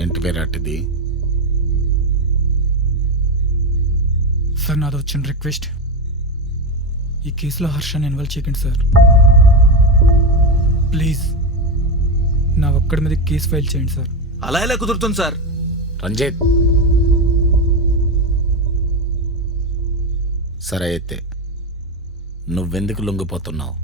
ఏంటి విరాట్ ఇది? సార్ నాది వచ్చిన రిక్వెస్ట్, ఈ కేసులో హర్షని ఇన్వాల్వ్ చేయకండి సార్. ప్లీజ్ నా ఒక్కడి మీద కేసు ఫైల్ చేయండి సార్. అలా ఎలా కుదురుతుంది సార్? రంజిత్, సరే అయితే నువ్వెందుకు లొంగిపోతున్నావు?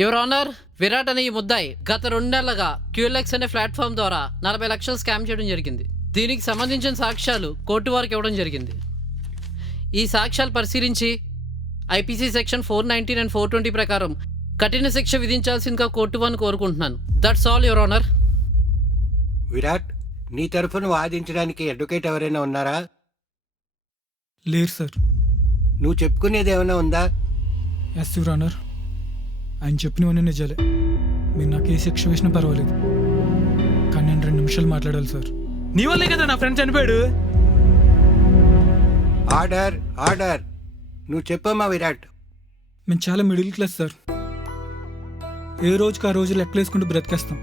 యువర్ ఆనర్, విరాట్ అనే ఈ ముద్దాయి గత 2 నెలలుగా క్యూఎల్ఎక్స్ అనే ప్లాట్ఫామ్ ద్వారా 40 లక్షలు స్కామ్ చేయడం జరిగింది. దీనికి సంబంధించిన సాక్ష్యాలు కోర్టు వారికి ఇవ్వడం జరిగింది. ఈ సాక్ష్యాలు పరిశీలించి ఐపీసీ సెక్షన్ 419 అండ్ 420 ప్రకారం కఠిన శిక్ష విధించాల్సిందిగా కోర్టు వారిని కోరుకుంటున్నాను. That's all your honour. Virat, నీ తరఫున వాదించడానికి అడ్వకేట్ ఎవరైనా ఉన్నారా? లేరు సార్. నువ్వు చెప్పుకునేది ఏమైనా ఉందా? ఎస్ యువర్ ఆనర్, ఆయన చెప్పినవన్నీ నిజాలే. మీరు నాకు ఏ శిక్ష వేసినా పర్వాలేదు, కానీ నేను 2 నిమిషాలు మాట్లాడాలి సార్. నీ వల్లే కదా నా ఫ్రెండ్ చనిపోయాడు. ఆర్డర్ ఆర్డర్, నువ్వు చెప్పమ్మా విరాట్. మేము చాలా మిడిల్ క్లాస్ సార్. ఏ రోజుకి ఆ రోజు లెక్కలేసుకుంటూ బ్రతికేస్తాం.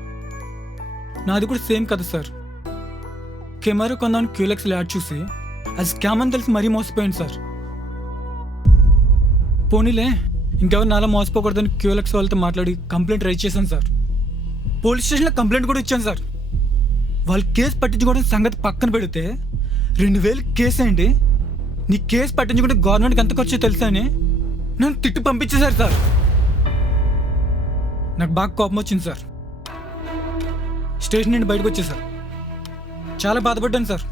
నాది కూడా సేమ్ కదా సార్. కెమెరా కొందామని క్యూలెక్స్లో యాడ్ చూసి అది స్కామ్ అని తెలిసి మరీ మోసపోయింది సార్. పోనీలే, ఇంకెవరు నాలా మోసపోకూడదని క్యూలెక్స్ వాళ్ళతో మాట్లాడి కంప్లైంట్ రైజ్ చేశాను సార్. పోలీస్ స్టేషన్లో కంప్లైంట్ కూడా ఇచ్చాను సార్. వాళ్ళు కేసు పట్టించుకోవడం సంగతి పక్కన పెడితే 2000 కేసు అండి, నీ కేసు పట్టించుకుంటే గవర్నమెంట్కి ఎంత ఖర్చో తెలుసా అని నన్ను తిట్టి పంపించేశారు సార్. నాకు బాగా కోపం వచ్చింది సార్. స్టేషన్ నుండి బయటకు వచ్చేసారు. చాలా బాధపడ్డాను సార్.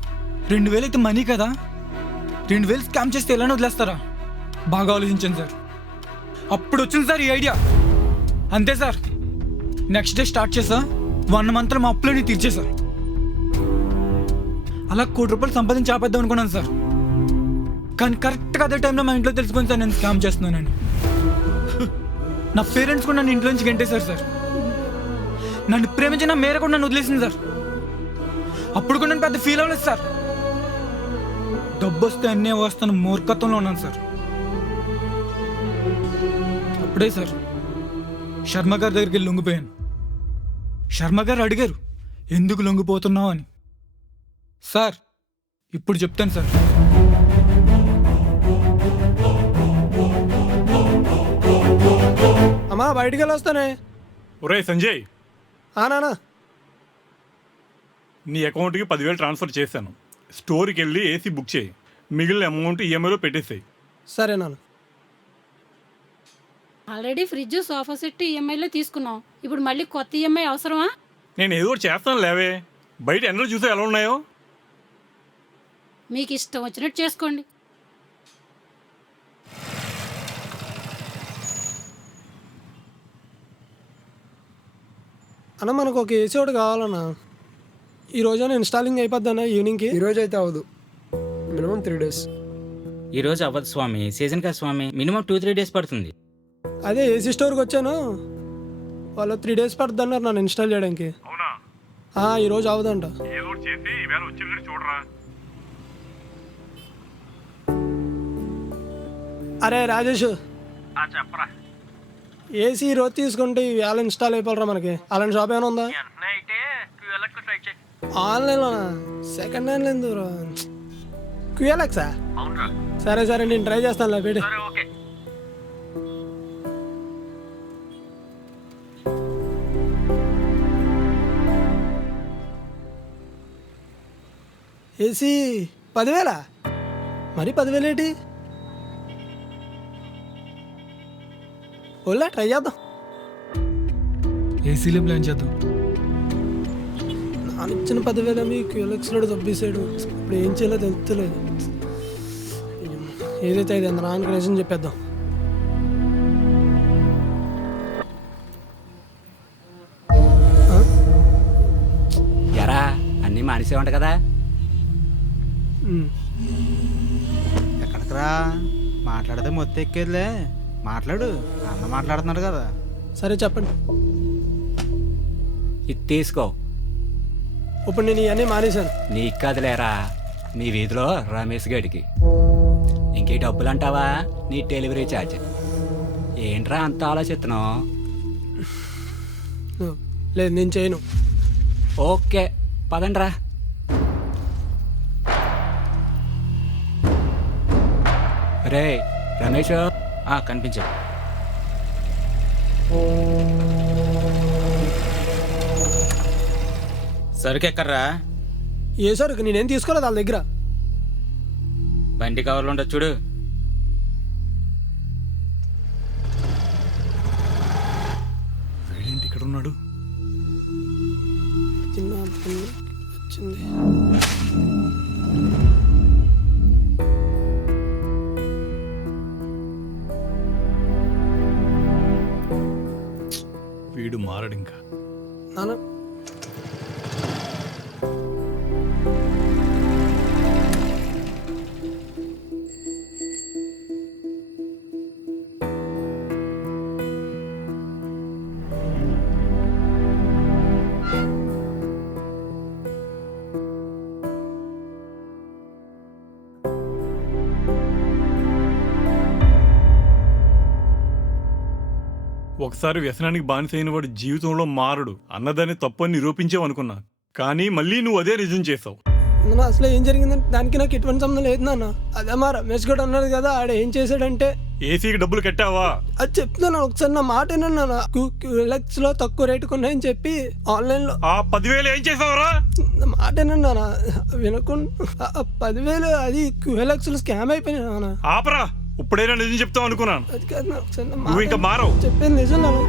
2000 అయితే మనీ కదా, 2000 స్కామ్ చేస్తే ఎలానే వదిలేస్తారా? బాగా ఆలోచించాను సార్. అప్పుడు వచ్చింది సార్ ఈ ఐడియా. అంతే సార్, నెక్స్ట్ డే స్టార్ట్ చేసా. 1 మంత్లో మా అప్పులని తీర్చేసా. అలా ₹1 కోటి సంపాదించి ఆపేద్దాం అనుకున్నాను సార్. కానీ కరెక్ట్గా అదే టైంలో మా ఇంట్లో తెలిసిపోయింది సార్ నేను స్కామ్ చేస్తున్నానని. నా పేరెంట్స్ కూడా నన్ను ఇంట్లో నుంచి గంటేశారు సార్. నన్ను ప్రేమించిన మేర కూడా నన్ను వదిలేసింది సార్. అప్పుడు కూడా నేను పెద్ద ఫీల్ అవ్వలేదు సార్. డబ్బు వస్తే అన్నీ వస్తాను మూర్ఖత్వంలో ఉన్నాను సార్. అప్పుడే సార్ శర్మ గారి దగ్గరికి వెళ్ళి లొంగిపోయాను. శర్మ గారు అడిగారు ఎందుకు లొంగిపోతున్నావు అని. సార్ ఇప్పుడు చెప్తాను సార్. అమ్మా బయటికి వెళ్ళి వస్తానే. ఒరే సంజయ్, నానా నీ అకౌంట్కి 10,000 ట్రాన్స్ఫర్ చేశాను. స్టోర్కి వెళ్ళి ఏసీ బుక్ చేయి. మిగిలిన అమౌంట్ ఈఎంఐలో పెట్టేసాయి. సరే నాన్న. ఆల్రెడీ ఫ్రిడ్జ్ సోఫా సెట్ ఈఎంఐలో తీసుకున్నాం. ఇప్పుడు మళ్ళీ కొత్త ఈఎంఐ అవసరమా? నేను ఏదో ఒకటి చేస్తాను లేవే. బయట ఎండలు చూసా ఎలా ఉన్నాయో. మీకు ఇష్టం వచ్చినట్టు చేసుకోండి. అన్న మనకు ఒక ఏసీ ఒకటి కావాలన్నా. ఈ రోజైనా ఇన్స్టాలింగ్ అయిపోద్ది అన్న ఈవినింగ్కి. ఈరోజు అయితే అవ్వదు, మినిమం 3 days. ఈరోజు అవ్వదు స్వామి, సీజన్ కదా స్వామి. మినిమం 2-3 days పడుతుంది. అదే ఏసీ స్టోర్కి వచ్చాను, వాళ్ళు 3 days పడుతుంది అన్నారు నన్ను ఇన్స్టాల్ చేయడానికి. ఈరోజు అవ్వదంట. చూడరా. అరే రాజేష్, చెప్పరా. ఏసీ రోజు తీసుకుంటే ఇవాళ ఇన్స్టాల్ అయిపోలరా మనకి. అలాంటి షాప్ ఏమైనా ఉందా? ఆన్లైన్లోనా? సెకండ్ హ్యాండ్ ఎందుకు? క్యూఎల్ఎక్సా? సరే సరే నేను ట్రై చేస్తాను. పెట్టి ఏసీ 10,000? మరి 10,000 ఏంటి? ఓలా ట్రై చేద్దాం. ఏసీలో ప్లాన్ చేద్దాం. నాన్న ఇచ్చిన 10,000 మీ క్యూఎల్ఎక్స్లో దబ్బేసాడు. ఇప్పుడు ఏం చేయాలో తెలుస్తలేదు. ఏదైతే అయితే నాన్నకి నిజం చెప్పేద్దాం. ఎరా అన్నీ మానేసేవంట కదా. ఎక్కడికి రా, మాట్లాడితే మొత్తం ఎక్కేదిలే. మాట్లాడు, అన్న మాట్లాడుతున్నాడు కదా. సరే చెప్పండి. ఇది తీసుకో. ఇప్పుడు నేను ఇవన్నీ మానేశాను. నీకు కదలేరా, నీ వీధిలో రమేష్ గడికి. ఇంకే డబ్బులు అంటావా నీ డెలివరీ ఛార్జ్. ఏంట్రా అంత ఆలోచిస్తున్నావు? లేదు నేను చేయను. ఓకే పదండ్రా. రే రమేష్ కనిపించాడు. సరుకెక్కర్రా. ఏ సరుకు నేనేం తీసుకోలేదు వాళ్ళ దగ్గర. బండి కవర్లు ఉండదు చూడు. వీడేంటి ఇక్కడ ఉన్నాడు? చిన్న పని వచ్చింది. వీడు మారడు ఇంకా. నాన్న ఒకసారి వ్యసనానికి బానిసైన వాడు జీవితంలో మారడు అన్నదాన్ని తప్పని నిరూపించావనుకున్నా, కానీ మళ్ళీ నువ్వు అదే రిజన్ చేసావు. నాన్న అసలు ఏం జరిగిందంటే దానికి నాకు ఎటువంటి సంబంధం లేదు నాన్న. అదే మా రమేష్ గడు అన్నాడు కదా, ఆడ ఏం చేశాడంటే ఏసీకి డబ్బులు కట్టావా? అది చెప్తున్నాను ఒకసారి నా మాట ఏనన్నా. QLX లో తక్కువ రేటు కొన్నాయని చెప్పి ఆన్లైన్లో ఆ 10,000 ఏం చేసావురా? నా మాట ఏనన్నా వినకుండా 10,000 అది QLX లో స్కామ్ అయిపోయినా నాన్న. ఆపరా, ఇప్పుడైనా నిజం చెప్తావు అనుకున్నాను. అది కాదు నాన్న, ఒకసారి నా నువ్వు ఇంకా మారవు. చెప్పేది నిజం నాన్న.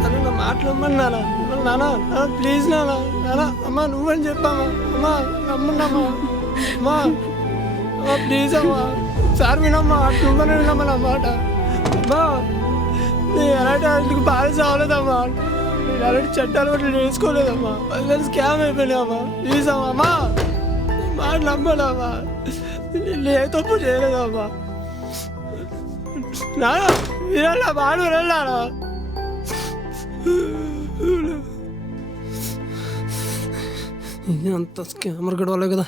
నాన్న నా మాటలు నమ్మండి నాన్న. నాన్న నాన్న ప్లీజ్ నాన్న. నాన్న అమ్మ నువ్వని చెప్పమ్మా. అమ్మా నమ్మండమ్మా. అమ్మా అమ్మా ప్లీజ్ అమ్మా. సార్ వినమ్మా, నువ్వని వినమ్మా నా మాట. అమ్మా నేను ఎలాంటి వాటికి బాధ్యత అవ్వలేదమ్మా. నేను ఎలాంటి చట్టాలు వాటిని నేర్చుకోలేదమ్మా. 10,000 స్కామ్ అయిపోయినాయమ్మా. ప్లీజ్ అమ్మా. అమ్మా నీ మాట నమ్మడమ్మా. నేను ఏ తప్పు చేయలేదమ్మా. నాన్న వినాలా మాట వినాలా? ఇది అంత స్కామర్ గడవలే కదా.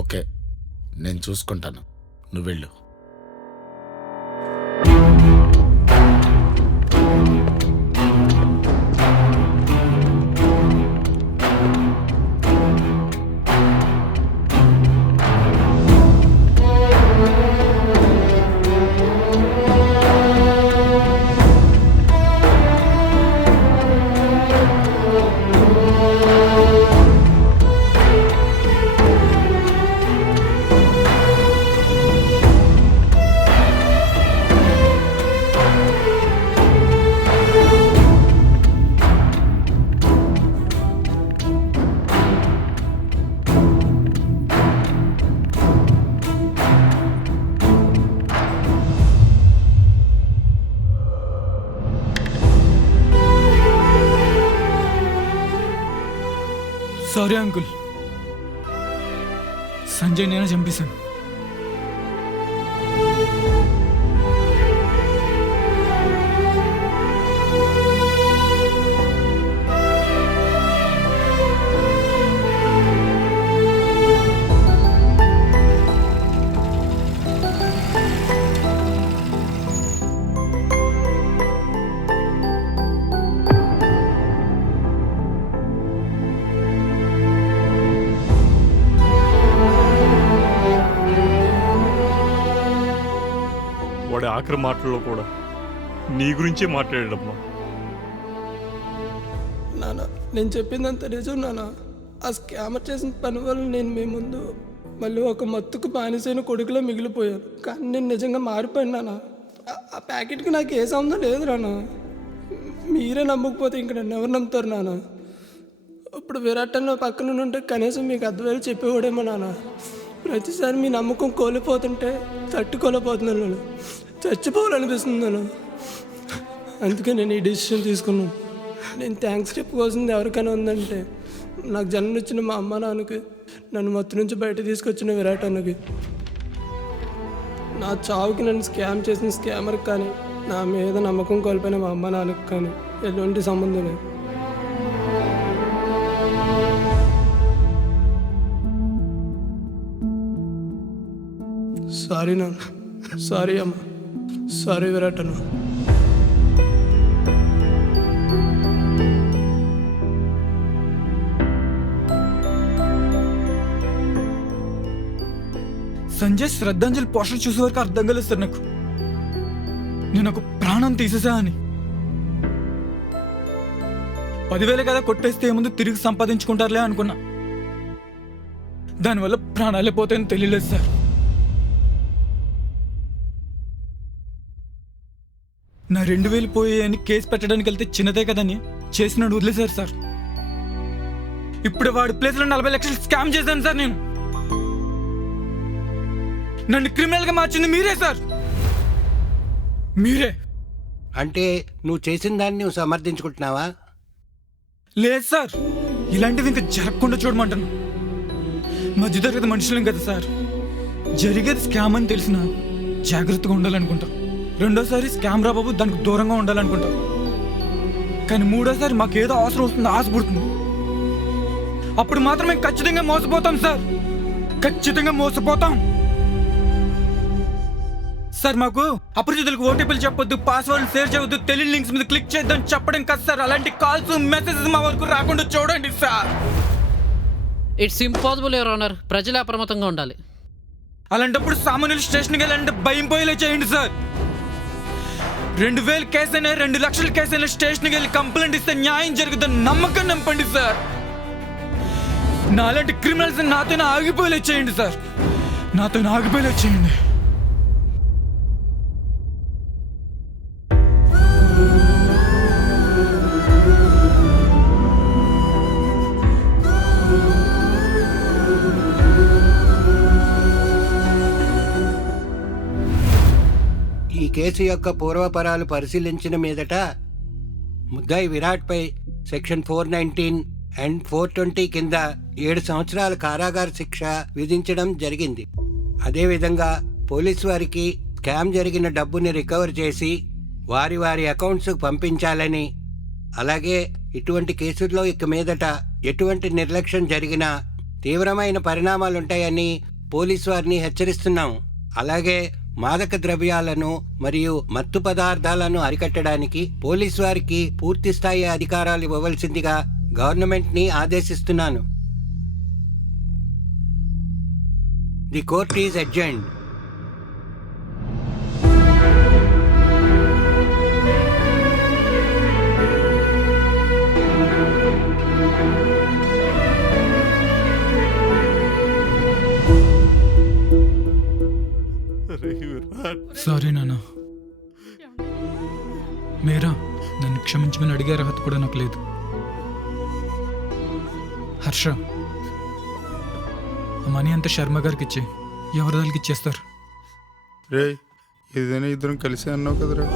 ఓకే, నేను చూసుకుంటాను, నువ్వు వెళ్ళు. సారీ అంకుల్, సంజయ్ నేను చంపేశాను. వాడి ఆఖరి మాటల్లో కూడా నీ గురించే మాట్లాడాడమ్మా. నాన్న నేను చెప్పిందంత నిజం నాన్న. ఆ స్కామర్ చేసిన పని వల్ల నేను మీ ముందు మళ్ళీ ఒక మత్తుకు బానిసైన కొడుకులో మిగిలిపోయాను. కానీ నేను నిజంగా మారిపోయాను నాన్న. ఆ ప్యాకెట్కి నాకు ఏ సంబంధం లేదు నాన్న. మీరే నమ్మకపోతే ఇంక నన్ను ఎవరు నమ్ముతారు నాన్న? ఇప్పుడు విరాట్ అన్న పక్కన ఉంటే కనీసం మీకు అర్థమయ్యేలా చెప్పేవాడేమో నాన్న. ప్రతిసారి మీ నమ్మకం కోల్పోతుంటే తట్టుకోలేకపోతున్నాను నేను. చచ్చిపోవాలనిపిస్తుంది నేను. అందుకే నేను ఈ డెసిషన్ తీసుకున్నాను. నేను థ్యాంక్స్ చెప్పుకోవాల్సింది ఎవరికైనా ఉందంటే నాకు జన్మనిచ్చిన మా అమ్మ నాన్నకి, నన్ను మత్తు నుంచి బయట తీసుకొచ్చిన విరాట్ అన్నకి, నా చావుకి నన్ను స్కామ్ చేసిన స్కామర్కి కానీ, నా మీద నమ్మకం కోల్పోయిన మా అమ్మ నాన్నకి కానీ ఎటువంటి సంబంధం లేదు. సారీ నాన్న, సారీ అమ్మ, సారీ విరాట్ అన్న. సంజయ్ శ్రద్ధాంజలి పోస్టర్ చూసే వరకు అర్థం కాలేదు సార్ నాకు. నేను ఒక ప్రాణం తీసేసా అని. 10,000 కదా కొట్టేస్తే ఏముంది తిరిగి సంపాదించుకుంటారులే అనుకున్నా. దానివల్ల ప్రాణాలే పోతాయని తెలియలేదు సార్. నా 2,000 పోయాయని కేసు పెట్టడానికి వెళ్తే చిన్నదే కదని చేసినాడు వదిలేశారు సార్. ఇప్పుడు వాడి ప్లేస్లో 40 లక్షలు స్కామ్ చేశాను సార్ నేను. నన్ను క్రిమినల్గా మార్చింది మీరే సార్, మీరే. అంటే నువ్వు చేసిన దాన్ని నువ్వు సమర్థించుకుంటున్నావా? లేదు సార్, ఇలాంటివి ఇంకా జరగకుండా చూడమంటాను. మధ్యతరగతి మనుషులం కదా సార్, జరిగేది స్కామ్ అని తెలిసిన జాగ్రత్తగా ఉండాలనుకుంటాం. రెండోసారి స్కామ్ రా బాబు దానికి దూరంగా ఉండాలనుకుంటాం. కానీ మూడోసారి మాకేదో అవసరం వస్తుంది, ఆశ పుడుతుంది. అప్పుడు మాత్రమే ఖచ్చితంగా మోసపోతాం సార్, ఖచ్చితంగా మోసపోతాం సార్. మాకు అపరిచితులకు ఓటీపీలు చెప్పొద్దు, పాస్వర్డ్ షేర్ చేయవద్దు, తెలియని లింక్స్ మీద క్లిక్ చేద్దాం చెప్పడం కాదు సార్. అలాంటి కాల్స్ మెసేజెస్ మా వరకు రాకుండా చూడండి sir. It's impossible your honour. ప్రజలే అప్రమత్తంగా ఉండాలి. అలాంటప్పుడు సామాన్యులు స్టేషన్కి వెళ్ళాలంటే భయం పోయేలా చేయండి సార్. 2,000 కేసు అయినా 2 లక్షల కేసు అయినా స్టేషన్కి వెళ్ళి కంప్లైంట్ ఇస్తే న్యాయం జరుగుతుందని నమ్మకం నింపండి సార్. నాలాంటి క్రిమినల్స్ నాతో ఆగిపోయేలా చేయండి సార్, నాతో ఆగిపోయేలా చేయండి. ఈ కేసు యొక్క పూర్వపరాలు పరిశీలించిన మీదట ముద్దాయి విరాట్పై సెక్షన్ 419 అండ్ 420 కింద 7 సంవత్సరాల కారాగార శిక్ష విధించడం జరిగింది. అదేవిధంగా పోలీసు వారికి స్కామ్ జరిగిన డబ్బుని రికవర్ చేసి వారి వారి అకౌంట్స్కు పంపించాలని, అలాగే ఇటువంటి కేసుల్లో ఇక మీదట ఎటువంటి నిర్లక్ష్యం జరిగినా తీవ్రమైన పరిణామాలుంటాయని పోలీసు వారిని హెచ్చరిస్తున్నాం. అలాగే మాదక ద్రవ్యాలను మరియు మత్తు పదార్థాలను అరికట్టడానికి పోలీసు వారికి పూర్తి స్థాయి అధికారాలు ఇవ్వవలసిందిగా గవర్నమెంట్ని ఆదేశిస్తున్నాను. The court is adjourned. Sorry నాన్న, మీరా నన్ను క్షమించమని అడిగే అర్హత కూడా నాకు లేదు. హర్ష, ఆ మనీ అంతా శర్మ గారికి ఇచ్చే, ఎవరి దానికి ఇచ్చేస్తారు. రే ఏదైనా ఇద్దరం కలిసి అన్నావు కదరా.